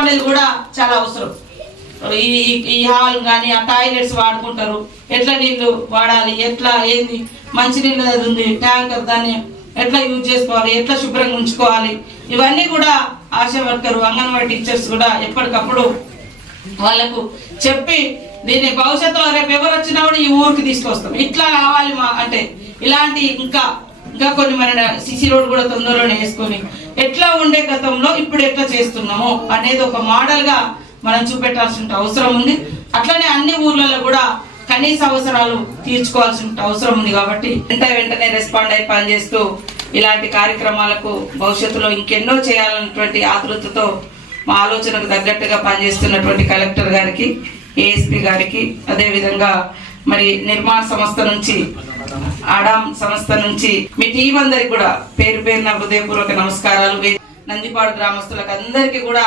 అనేది కూడా చాలా అవసరం. ఈ హాల్ కానీ ఆ టాయిలెట్స్ వాడుకుంటారు, ఎట్లా నీళ్లు వాడాలి, ఎట్లా ఏంది మంచినీళ్ళు ఉంది ట్యాంకర్, దాన్ని ఎట్లా యూజ్ చేసుకోవాలి, ఎట్లా శుభ్రంగా ఉంచుకోవాలి, ఇవన్నీ కూడా ఆశా వర్కరు అంగన్వాడీ టీచర్స్ కూడా ఎప్పటికప్పుడు వాళ్ళకు చెప్పి దీన్ని భవిష్యత్తులో రేపు ఎవరు వచ్చినా కూడా ఈ ఊరికి తీసుకొస్తాం, ఇట్లా కావాలి మా అంటే ఇలాంటి ఇంకా కొన్ని మన సిసి రోడ్ కూడా తొందరలోనే వేసుకొని ఎట్లా ఉండే గతంలో ఇప్పుడు ఎట్లా చేస్తున్నాము అనేది ఒక మోడల్ గా మనం చూపెట్టాల్సిన అవసరం ఉంది. అట్లనే అన్ని ఊర్లలో కూడా కనీస అవసరాలు తీర్చుకోవాల్సిన అవసరం ఉంది. కాబట్టి వెంటనే రెస్పాండ్ అయి పనిచేస్తూ ఇలాంటి కార్యక్రమాలకు భవిష్యత్తులో ఇంకెన్నో చేయాలన్నటువంటి ఆతృతతో మా ఆలోచనకు తగ్గట్టుగా పనిచేస్తున్నటువంటి కలెక్టర్ గారికి, ఏఎస్పీ గారికి, అదేవిధంగా మరి నిర్మాణ సంస్థ నుంచి, ఆడాం సంస్థ నుంచి మీ టీం అందరికి కూడా పేరు పేరున హృదయపూర్వక నమస్కారాలు. నందిపాడు గ్రామస్తులకు అందరికీ కూడా